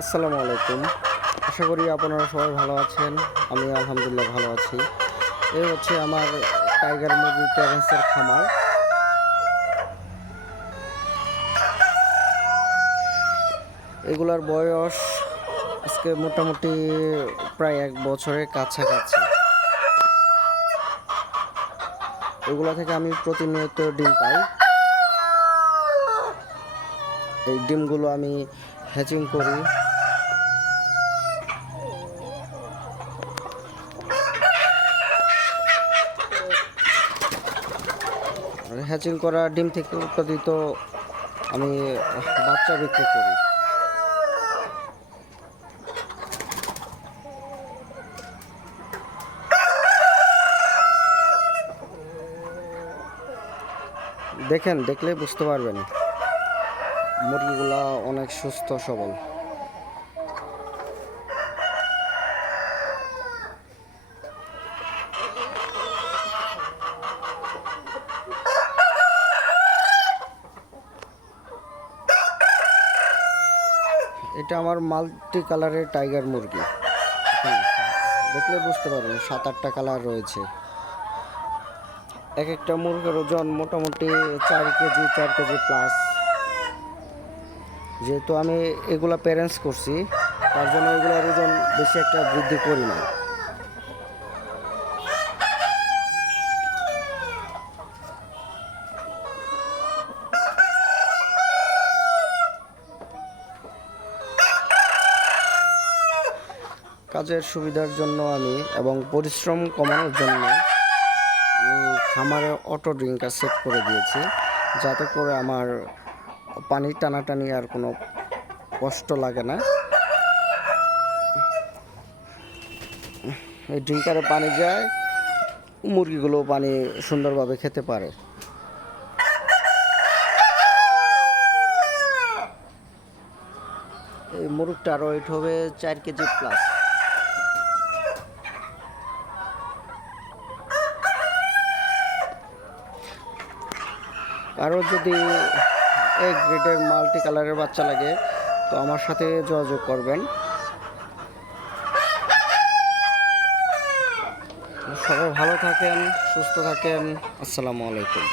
আসসালামু আলাইকুম। আশা করি আপনারা সবাই ভালো আছেন। আমি আলহামদুলিল্লাহ ভালো আছি। এই হচ্ছে আমার টাইগার মুরগির প্যারেন্টসের খামার। এগুলার বয়স আজকে মোটামুটি প্রায় 1 বছরের কাছাকাছি। এগুলা থেকে আমি প্রতিনিয়ত ডিম পাই। এই ডিমগুলো আমি হ্যাচিং করি। হ্যাচিং করা ডিম থেকে উৎপাদিত আমি বাচ্চা বিক্রি করি। দেখলে বুঝতে পারবেন মুরগিগুলা অনেক সুস্থ সবল। এটা আমার মাল্টি কালারের টাইগার মুরগি। দেখলে বুঝতে পারবেন 7-8টা কালার রয়েছে। এক একটা মুরগির ওজন মোটামুটি 4 কেজি প্লাস। যেহেতু আমি এগুলা প্যারেন্টস করছি, তার জন্য এগুলোর ওজন বেশি একটা বৃদ্ধি করি না। কাজের সুবিধার জন্য আমি এবং পরিশ্রম কমানোর জন্য আমি খামারে অটো ড্রিঙ্কার সেট করে দিয়েছি, যাতে করে আমার পানি টানাটানি আর কোনো কষ্ট লাগে না। এই ড্রিঙ্কারে পানি যায়, মুরগিগুলো পানি সুন্দরভাবে খেতে পারে। এই মুরগটার ওয়েট হবে 4 কেজি প্লাস। আরও যদি এক গ্রেডের মাল্টি কালারের বাচ্চা লাগে তো আমার সাথে যোগাযোগ করবেন। সবাই ভালো থাকেন, সুস্থ থাকেন। আসসালামু আলাইকুম।